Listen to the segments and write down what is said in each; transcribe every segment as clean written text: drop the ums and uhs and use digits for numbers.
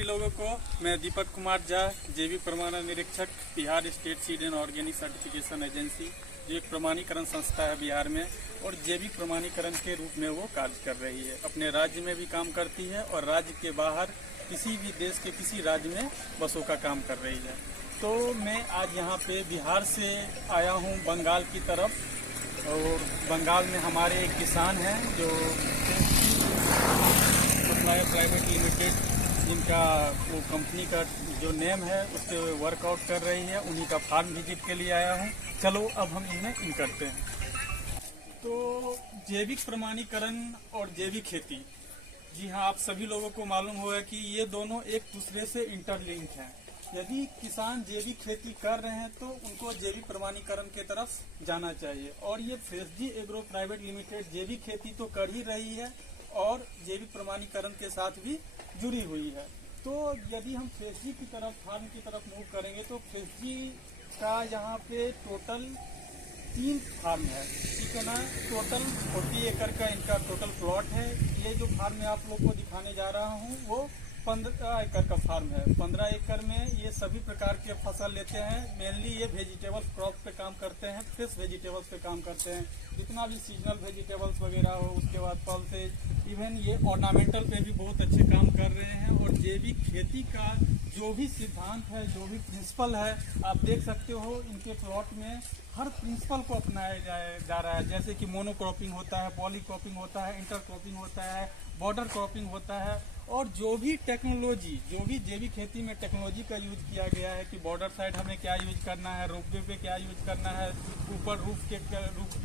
सभी लोगों को। मैं दीपक कुमार झा, जैविक प्रमाणन निरीक्षक, Bihar state seed and organic certification agency, जो एक प्रमाणीकरण संस्था है बिहार में और जैविक प्रमाणीकरण के रूप में वो कार्य कर रही है। अपने राज्य में भी काम करती है और राज्य के बाहर किसी भी देश के किसी राज्य में बसों का काम कर रही है। तो मैं आज यहाँ पे बिहार से आया हूँ बंगाल की तरफ, और बंगाल में हमारे एक किसान हैं जो सप्लायर प्राइवेट लिमिटेड, जिनका वो कंपनी का जो नेम है उससे वर्कआउट कर रही है, उन्हीं का फार्म विजिट के लिए आया हूँ। चलो अब हम इनमें इन करते हैं। तो जैविक प्रमाणीकरण और जैविक खेती, जी हाँ, आप सभी लोगों को मालूम होगा कि ये दोनों एक दूसरे से इंटरलिंक हैं। यदि किसान जैविक खेती कर रहे हैं तो उनको जैविक प्रमाणीकरण के तरफ जाना चाहिए, और ये फ्रेशजी एग्रो प्राइवेट लिमिटेड जैविक खेती तो कर ही रही है और जैविक प्रमाणीकरण के साथ भी जुड़ी हुई है। तो यदि हम फ्रेशजी की तरफ, फार्म की तरफ मूव करेंगे तो फ्रेशजी का यहाँ पे टोटल 3 फार्म है, ठीक है ना। टोटल 40 एकड़ का इनका टोटल प्लॉट है। ये जो फार्म में आप लोग को दिखाने जा रहा हूँ वो 15 एकड़ का फार्म है। 15 एकड़ में ये सभी प्रकार के फसल लेते हैं। मेनली ये वेजिटेबल्स क्रॉप पे काम करते हैं, फ्रेश वेजिटेबल्स पे काम करते हैं। जितना भी सीजनल वेजिटेबल्स वगैरह हो, उसके बाद फल से इवन ये ऑर्नामेंटल पे भी बहुत अच्छे काम कर रहे हैं। और जैविक खेती का जो भी सिद्धांत है, जो भी प्रिंसिपल है, आप देख सकते हो इनके प्लॉट में हर प्रिंसिपल को अपनाया जा रहा है। जैसे कि मोनोक्रॉपिंग होता है, पॉली क्रॉपिंग होता है, इंटर क्रॉपिंग होता है, बॉर्डर क्रॉपिंग होता है। और जो भी टेक्नोलॉजी, जो भी जैविक खेती में टेक्नोलॉजी का यूज किया गया है कि बॉर्डर साइड हमें क्या यूज करना है, रोपवे पे क्या यूज करना है, ऊपर रूफ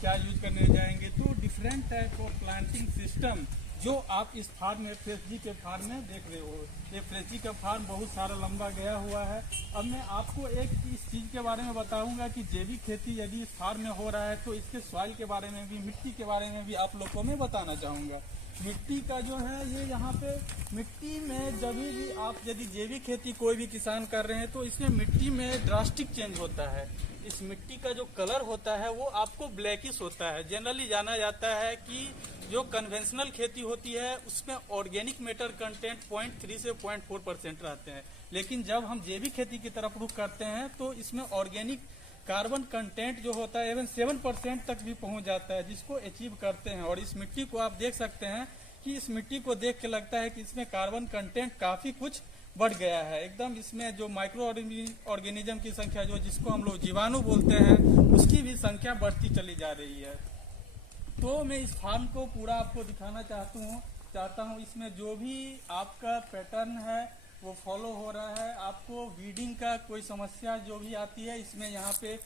क्या यूज करने जाएंगे, तो different type of planting system जो आप इस फार्म में, फ्रेशजी के फार्म में देख रहे हो। ये फ्रेशजी का फार्म बहुत सारा लंबा गया हुआ है। अब मैं आपको एक इस चीज़ के बारे में बताऊंगा कि जैविक खेती यदि इस फार्म में हो रहा है तो इसके सॉइल के बारे में भी, मिट्टी के बारे में भी आप लोग को मैं बताना चाहूँगा। मिट्टी का जो है, ये यहाँ पे मिट्टी में जब भी आप यदि जैविक खेती कोई भी किसान कर रहे हैं तो इसमें मिट्टी में ड्रास्टिक चेंज होता है। इस मिट्टी का जो कलर होता है वो आपको ब्लैकिश होता है। जनरली जाना जाता है कि जो कन्वेंशनल खेती होती है उसमें ऑर्गेनिक मैटर कंटेंट 0.3 से 0.4% रहते हैं, लेकिन जब हम जैविक खेती की तरफ रुख करते हैं तो इसमें ऑर्गेनिक कार्बन कंटेंट जो होता है इवन 7% तक भी पहुंच जाता है, जिसको अचीव करते हैं। और इस मिट्टी को आप देख सकते हैं कि इस मिट्टी को देख के लगता है कि इसमें कार्बन कंटेंट काफी कुछ बढ़ गया है एकदम। इसमें जो माइक्रो ऑर्गेनिज्म की संख्या, जो जिसको हम लोग जीवाणु बोलते हैं, उसकी भी संख्या बढ़ती चली जा रही है। तो मैं इस फार्म को पूरा आपको दिखाना चाहता हूँ। इसमें जो भी आपका पैटर्न है वो फॉलो हो रहा है। आपको वीडिंग का कोई समस्या जो भी आती है, इसमें यहाँ पे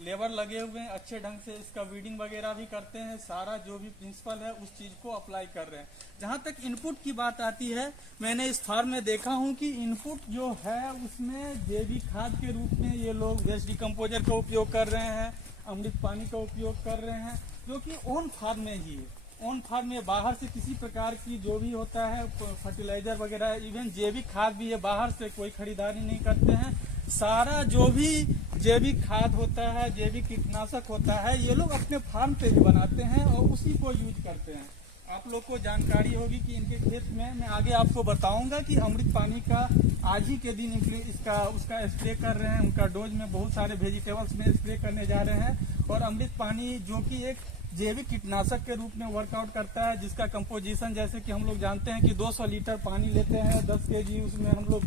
लेबर लगे हुए हैं, अच्छे ढंग से इसका वीडिंग वगैरह भी करते हैं। सारा जो भी प्रिंसिपल है उस चीज को अप्लाई कर रहे हैं। जहाँ तक इनपुट की बात आती है, मैंने इस फार्म में देखा हूँ कि इनपुट जो है उसमें जैविक खाद के रूप में ये लोग वेस्ट डिकम्पोजर का उपयोग कर रहे हैं, अमृत पानी का उपयोग कर रहे हैं, जो कि ऑन फार्म में ही, ऑन फार्म में बाहर से किसी प्रकार की जो भी होता है फर्टिलाइजर वगैरह, इवन जैविक खाद भी है, बाहर से कोई खरीदारी नहीं करते हैं। सारा जो भी जैविक खाद होता है, जैविक कीटनाशक होता है, ये लोग अपने फार्म पे भी बनाते हैं और उसी को यूज करते हैं। आप लोग को जानकारी होगी कि इनके खेत में, मैं आगे आपको बताऊंगा कि अमृत पानी का आज ही के दिन उसका स्प्रे कर रहे हैं। उनका डोज में बहुत सारे वेजिटेबल्स में स्प्रे करने जा रहे हैं। और अमृत पानी जो कि एक जैविक कीटनाशक के रूप में वर्कआउट करता है, जिसका कंपोजिशन जैसे कि हम लोग जानते हैं कि 200 लीटर पानी लेते हैं, 10 kg उसमें हम लोग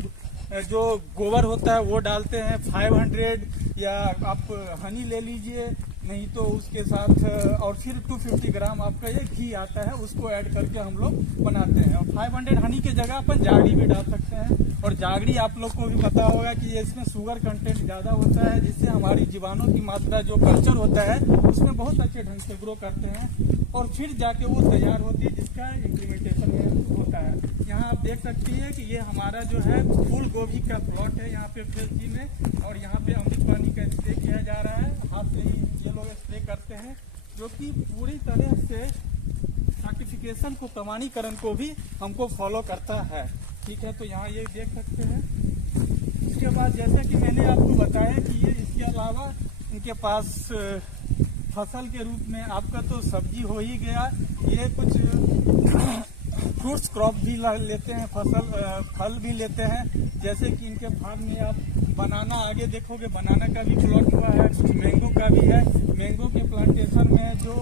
जो गोबर होता है वो डालते हैं, 500 या आप हनी ले लीजिए, नहीं तो उसके साथ और फिर 250 ग्राम आपका ये घी आता है, उसको ऐड करके हम लोग बनाते हैं। और 500 हनी के जगह अपन जागड़ी भी डाल सकते हैं। और जागड़ी आप लोग को भी पता होगा कि ये इसमें शुगर कंटेंट ज़्यादा होता है, जिससे हमारी जीवाणु की मात्रा जो कल्चर होता है उसमें बहुत अच्छे ढंग से ग्रो करते हैं और फिर जाके वो तैयार होती है, जिसका इम्प्लीमेंटेशन में होता है। यहाँ आप देख सकती है कि ये हमारा जो है फूल गोभी का प्लॉट है यहाँ पे फ्रेशजी में, और यहाँ पे अमृत पानी का स्प्रे किया जा रहा है। हाथ से ही ये लोग स्प्रे करते हैं, जो कि पूरी तरह से सर्टिफिकेशन को, प्रमाणीकरण को भी हमको फॉलो करता है, ठीक है। तो यहाँ ये देख सकते हैं। इसके बाद जैसा कि मैंने आपको बताया कि ये इसके अलावा इनके पास फसल के रूप में आपका तो सब्जी हो ही गया, ये कुछ फ्रूट्स क्रॉप भी लेते हैं, फल भी लेते हैं। जैसे कि इनके फार्म में आप बनाना आगे देखोगे, बनाना का भी प्लॉट हुआ है, कुछ मैंगो का भी है। मैंगो के प्लांटेशन में जो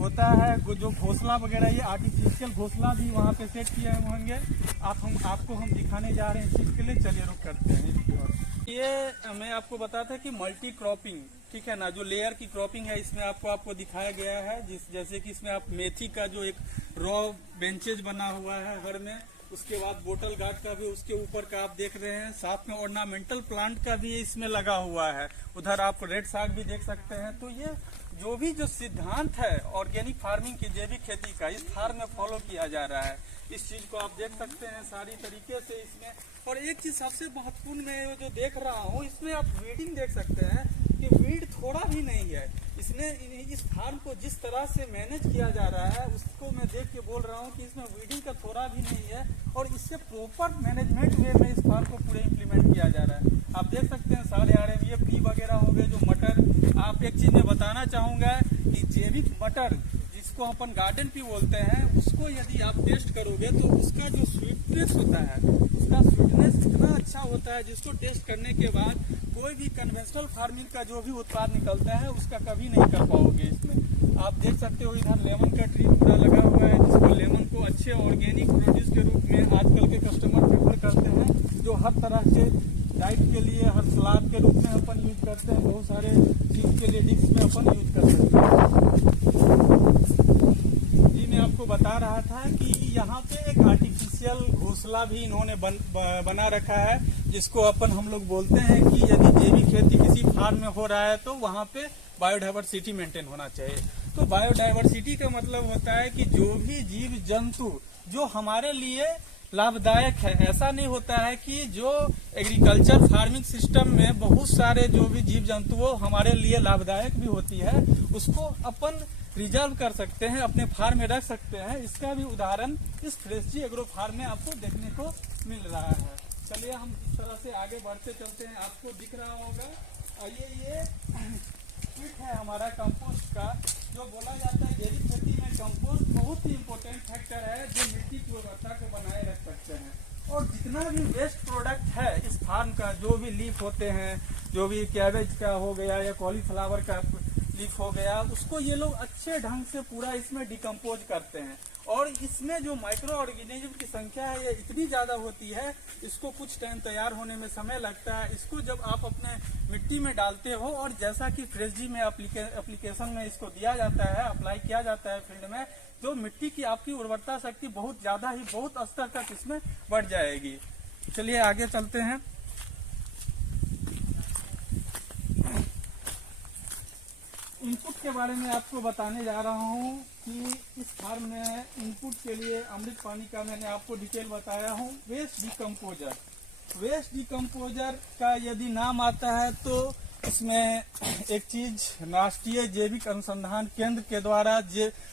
होता है, जो घोंसला वगैरह, ये आर्टिफिशियल घोंसला भी वहाँ पे सेट किए होंगे। आपको हम दिखाने जा रहे हैं इस चीज़ के लिए। चलिए रुक करते हैं इसकी ओर। ये मैं आपको बताता कि मल्टी क्रॉपिंग, ठीक है ना, जो लेयर की क्रॉपिंग है इसमें आपको दिखाया गया है। जैसे कि इसमें आप मेथी का जो एक रॉ बेंचेज बना हुआ है हर में, उसके बाद बोतल गार्ड का भी उसके ऊपर का आप देख रहे हैं, साथ में ऑर्नामेंटल प्लांट का भी इसमें लगा हुआ है। उधर आप रेड साग भी देख सकते हैं। तो ये जो सिद्धांत है ऑर्गेनिक फार्मिंग की, जैविक खेती का, इस फार्म में फॉलो किया जा रहा है। इस चीज को आप देख सकते हैं सारी तरीके से इसमें। और एक चीज सबसे महत्वपूर्ण मैं जो देख रहा हूँ, इसमें आप वीडिंग देख सकते हैं कि वीड थोड़ा भी नहीं है। इस फार्म को जिस तरह से मैनेज किया जा रहा है, उसको मैं देख के बोल रहा हूँ कि इसमें वीडिंग का थोड़ा भी नहीं है। और इससे प्रॉपर मैनेजमेंट वे में इस फार्म को पूरे इम्प्लीमेंट किया जा रहा है। आप देख सकते हैं सारे ये पी वगैरह हो गए, जो मटर। आप एक चीज मैं बताना चाहूंगा कि जैविक मटर, जिसको अपन गार्डन पी बोलते हैं, उसको यदि आप टेस्ट करोगे तो उसका जो स्वीटनेस होता है, उसका स्वीटनेस इतना अच्छा होता है, जिसको टेस्ट करने के बाद कोई भी कन्वेंशनल फार्मिंग का जो भी उत्पाद निकलता है उसका कभी नहीं कर पाओगे इसमें। आप देख सकते हो इधर लेमन का ट्री पूरा लगा हुआ है, जिसको लेमन को अच्छे ऑर्गेनिक प्रोड्यूस के रूप में आजकल के कस्टमर प्रेफर करते हैं, जो हर तरह के डाइट के लिए, हर सलाद के रूप में अपन यूज करते हैं। बहुत सारे चीज के लिए डिश में अपन यूज कर सकते हैं। जी मैं आपको बता रहा था कि यहाँ पे एक आर्टिफिशियल घोंसला भी इन्होंने बना रखा है, जिसको अपन हम लोग बोलते हैं कि यदि जैविक खेती किसी फार्म में हो रहा है तो वहाँ पे बायोडाइवर्सिटी मेंटेन होना चाहिए। तो बायोडाइवर्सिटी का मतलब होता है कि जो भी जीव जंतु जो हमारे लिए लाभदायक है। ऐसा नहीं होता है कि जो एग्रीकल्चर फार्मिंग सिस्टम में बहुत सारे जो भी जीव जंतु वो हमारे लिए लाभदायक भी होती है, उसको अपन रिजर्व कर सकते हैं, अपने फार्म में रख सकते हैं। इसका भी उदाहरण इस फ्रेशजी एग्रो फार्म में आपको देखने को मिल रहा है। चलिए हम इस तरह से आगे बढ़ते चलते हैं। आपको दिख रहा होगा और ये किट है हमारा कंपोस्ट का। जो बोला जाता है जैविक खेती में कंपोस्ट बहुत ही इम्पोर्टेंट फैक्टर है, जो मिट्टी की उर्वरता को बनाए रख सकते हैं। और जितना भी वेस्ट प्रोडक्ट है इस फार्म का, जो भी लीफ होते हैं, जो भी कैबेज का हो गया या कॉलीफ्लावर का लीफ हो गया, उसको ये लोग अच्छे ढंग से पूरा इसमें डिकम्पोज करते हैं। और इसमें जो माइक्रो ऑर्गेनिज्म की संख्या है ये इतनी ज्यादा होती है, इसको कुछ टाइम तैयार होने में समय लगता है। इसको जब आप अपने मिट्टी में डालते हो, और जैसा कि फ्रेशजी में एप्लीकेशन में इसको दिया जाता है, अप्लाई किया जाता है फील्ड में, तो मिट्टी की आपकी उर्वरता शक्ति बहुत ज्यादा ही, बहुत स्तर तक इसमें बढ़ जाएगी। चलिए आगे चलते हैं। इनपुट के बारे में आपको बताने जा रहा हूँ कि इस फार्म में इनपुट के लिए अमृत पानी का मैंने आपको डिटेल बताया हूँ। वेस्ट डिकम्पोजर का यदि नाम आता है तो इसमें एक चीज राष्ट्रीय जैविक अनुसंधान केंद्र के द्वारा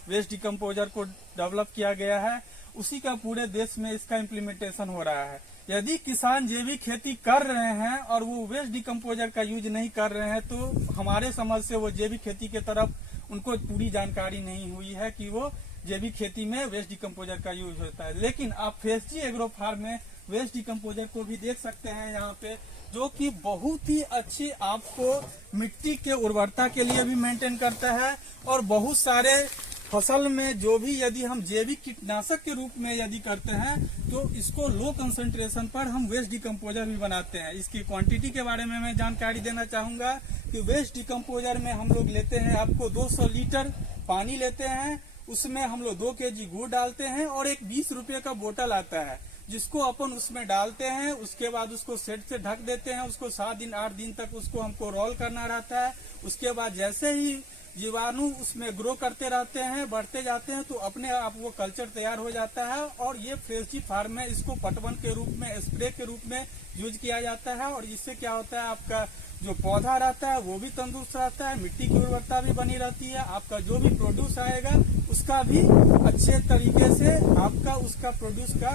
वेस्ट डिकम्पोजर को डेवलप किया गया है, उसी का पूरे देश में इसका इम्प्लीमेंटेशन हो रहा है। यदि किसान जैविक खेती कर रहे हैं और वो वेस्ट डिकम्पोजर का यूज नहीं कर रहे हैं, तो हमारे समझ से वो जैविक खेती के तरफ उनको पूरी जानकारी नहीं हुई है कि वो जैविक खेती में वेस्ट डिकम्पोजर का यूज होता है। लेकिन आप फ्रेशजी एग्रो फार्म में वेस्ट डिकम्पोजर को भी देख सकते हैं यहाँ पे, जो कि बहुत ही अच्छी आपको मिट्टी के उर्वरता के लिए भी मेंटेन करता है। और बहुत सारे फसल में जो भी यदि हम जैविक कीटनाशक के रूप में यदि करते हैं, तो इसको लो कंसंट्रेशन पर हम वेस्ट डिकम्पोजर भी बनाते हैं। इसकी क्वांटिटी के बारे में मैं जानकारी देना चाहूंगा कि वेस्ट डिकम्पोजर में हम लोग लेते हैं, आपको 200 लीटर पानी लेते हैं, उसमें हम लोग 2 केजी गुड़ डालते हैं और एक 20 रुपये का बोतल आता है, जिसको अपन उसमें डालते हैं। उसके बाद उसको सेट से ढक देते हैं। उसको 7 दिन 8 दिन तक उसको हमको रोल करना रहता है। उसके बाद जैसे ही जीवाणु उसमें ग्रो करते रहते हैं, बढ़ते जाते हैं, तो अपने आप वो कल्चर तैयार हो जाता है। और ये फ्रेशजी फार्म में इसको पटवन के रूप में, स्प्रे के रूप में यूज किया जाता है। और इससे क्या होता है, आपका जो पौधा रहता है वो भी तंदुरुस्त रहता है, मिट्टी की उर्वरता भी बनी रहती है, आपका जो भी प्रोड्यूस आएगा उसका भी अच्छे तरीके से आपका उसका प्रोड्यूस का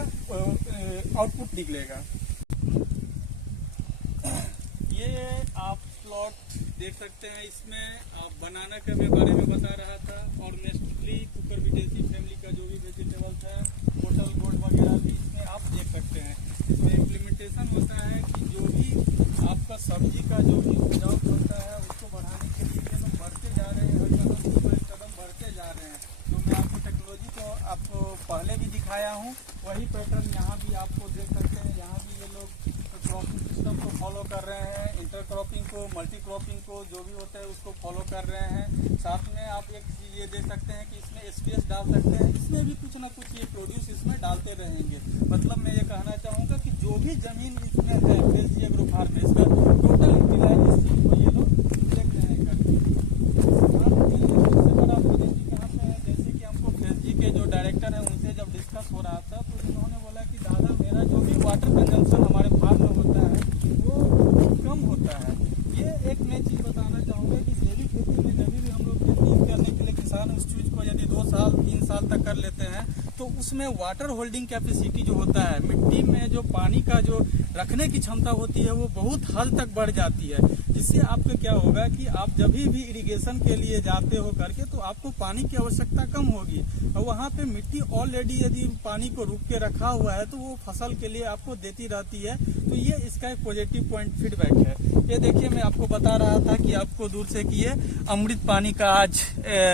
आउटपुट निकलेगा। ये आप प्लॉट देख सकते हैं, इसमें आप बनाना के बारे में बता रहा था, और नेस्टली कुकुरबिटेसी फैमिली का जो भी वेजिटेबल्स है वो टोटल गोल्ड वगैरह भी इसमें आप देख सकते हैं। इसमें इम्प्लीमेंटेशन होता है कि जो भी आपका सब्जी का जो भी उपजाऊ होता है उसको बढ़ाने के लिए ये लोग बढ़ते जा रहे हैं, हर कदम बढ़ते जा रहे हैं। तो मैं आपको टेक्नोलॉजी को आपको पहले भी दिखाया हूँ, वही पैटर्न यहाँ भी आपको देख सकते हैं। यहाँ भी ये लोग क्रॉपिंग सिस्टम को फॉलो कर रहे हैं, इंटर क्रॉपिंग को, मल्टी क्रॉपिंग को, जो भी होता है उसको फॉलो कर रहे हैं। साथ में आप एक चीज़ ये देख सकते हैं कि इसमें स्पेस डाल सकते हैं, इसमें भी कुछ ना कुछ ये प्रोड्यूस इसमें डालते रहेंगे। मतलब मैं ये कहना चाहूँगा कि जो भी ज़मीन इसमें है फ्रेश जी एग्रो फार्म में, इसका टोटल यूटिलाइज इस चीज़ को ये लोग देख रहे हैं करके। सबसे बड़ा प्रोजेक्ट कहाँ पे है, जैसे कि हमको फ्रेश जी के जो डायरेक्टर हैं उनसे जब डिस्कस हो रहा था तो उन्होंने बोला कि दादा मेरा जो भी वाटर कंजम्पशन हमारे फार्म में होता है वो कम होता है। ये एक मैं चीज़ बताना चाहूँगा कि जैविक खेती में जब भी हम लोग खेती करने के लिए किसान उस चीज़ को यदि 2 साल 3 साल तक कर लेते हैं तो उसमें वाटर होल्डिंग कैपेसिटी जो होता है, मिट्टी में जो पानी का जो रखने की क्षमता होती है वो बहुत हद तक बढ़ जाती है। जिससे आपको क्या होगा कि आप जब भी इरिगेशन के लिए जाते हो करके तो आपको पानी की आवश्यकता कम होगी, और वहाँ पे मिट्टी ऑलरेडी यदि पानी को रुक के रखा हुआ है तो वो फसल के लिए आपको देती रहती है। तो ये इसका एक पॉजिटिव पॉइंट फीडबैक है। ये देखिए मैं आपको बता रहा था कि आपको दूर से कि ये अमृत पानी का आज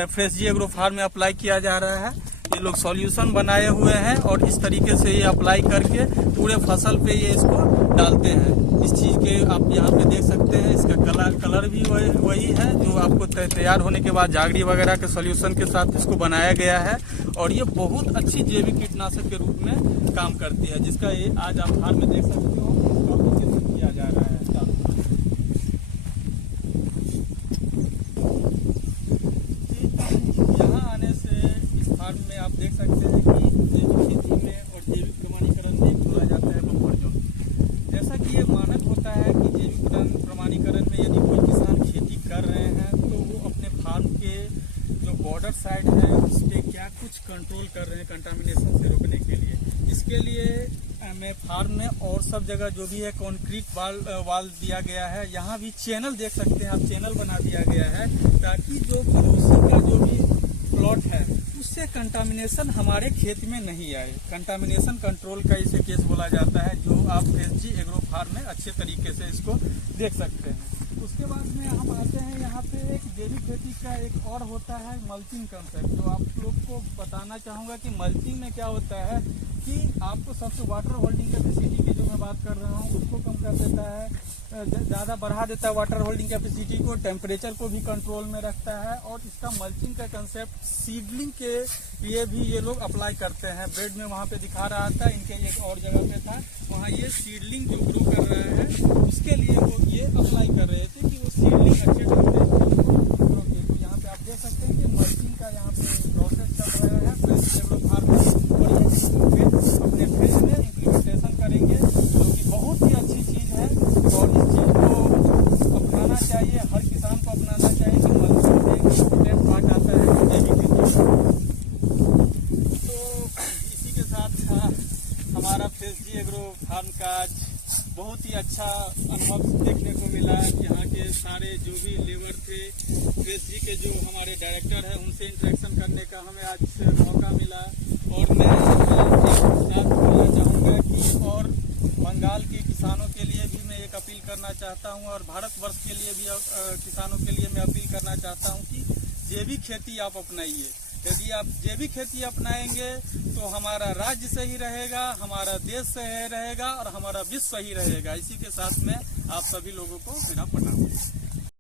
फ्रेश जी एग्रो फार्म में अप्लाई किया जा रहा है। ये लोग सॉल्यूशन बनाए हुए हैं और इस तरीके से ये अप्लाई करके पूरे फसल पे ये इसको डालते हैं। इस चीज़ के आप यहाँ पे देख सकते हैं, इसका कलर भी वही है जो आपको तैयार होने के बाद जागरी वगैरह के सॉल्यूशन के साथ इसको बनाया गया है। और ये बहुत अच्छी जैविक कीटनाशक के रूप में काम करती है, जिसका ये आज आप फार्म में देख सकते हो एप्लीकेशन किया जा रहा है। यहाँ आने से इस फार्म में आप देख सकते हैं कि जैविक खेती में और जैविक प्रमाणीकरण में खोला जाता है बफर जोन। जैसा कि ये मानक होता है कि जैविक प्रमाणीकरण में यदि कोई किसान खेती कर रहे हैं तो वो अपने फार्म के जो बॉर्डर साइड है उस पर क्या कुछ कंट्रोल कर रहे हैं कंटामिनेशन से रोकने के लिए। इसके लिए मैं फार्म में और सब जगह जो भी है कंक्रीट वाल दिया गया है। यहाँ भी चैनल देख सकते हैं आप, चैनल बना दिया गया है ताकि जो भरोसे का जो भी प्लॉट है उससे कंटामिनेशन हमारे खेत में नहीं आए। कंटामिनेशन कंट्रोल का इसे केस बोला जाता है, जो आप फ्रेश जी एग्रो फार्म में अच्छे तरीके से इसको देख सकते हैं। उसके बाद में हम आते हैं यहाँ पे एक जैविक खेती का एक और होता है मल्चिंग कंसेप्ट, जो आप लोग को बताना चाहूँगा कि मल्चिंग में क्या होता है कि आपको सबसे वाटर होल्डिंग कैपेसिटी की जो मैं बात कर रहा हूँ उसको कम कर देता है, ज़्यादा बढ़ा देता है वाटर होल्डिंग कैपेसिटी को, टेम्परेचर को भी कंट्रोल में रखता है। और इसका मल्चिंग का कंसेप्ट सीडलिंग के लिए भी ये लोग अप्लाई करते हैं। बेड में वहाँ पे दिखा रहा था, इनके एक और जगह पे था, वहाँ ये सीडलिंग जो ग्रो कर रहा है उसके लिए वो ये अप्लाई कर रहे थे कि वो सीडलिंग अच्छे ढंग से ग्रो के। तो यहाँ पे आप देख सकते हैं कि मल्चिंग का यहाँ पे प्रोसेस चल रहा है फ्रेश एग्रो फार्म में, और ये अपने फेज में इम्प्लीमेंटेशन करेंगे, जो कि बहुत ही अच्छी चीज़ है। और इस चीज़ को अपनाना चाहिए, हर किसान को अपनाना चाहिए कि मल्चिंग एक इम्पोर्टेंट पार्ट आता है जैविक खेती। तो इसी के साथ हमारा फ्रेश जी एग्रो फार्म का आज बहुत ही अच्छा अनुभव देखने को मिला। यहाँ के सारे जो भी लेबर थे, फ्रेश जी के जो हमारे डायरेक्टर हैं उनसे इंटरेक्शन करने का हमें आज मौका मिला। और मैं एक साथ बोलना चाहूँगा कि और बंगाल के किसानों के लिए भी मैं एक अपील करना चाहता हूँ, और भारतवर्ष के लिए भी किसानों के लिए मैं अपील करना चाहता हूँ कि जैविक खेती आप अपनाइए। यदि आप जैविक खेती अपनाएंगे तो हमारा राज्य सही रहेगा, हमारा देश सही रहेगा और हमारा विश्व सही रहेगा। इसी के साथ में आप सभी लोगों को मेरा प्रणाम।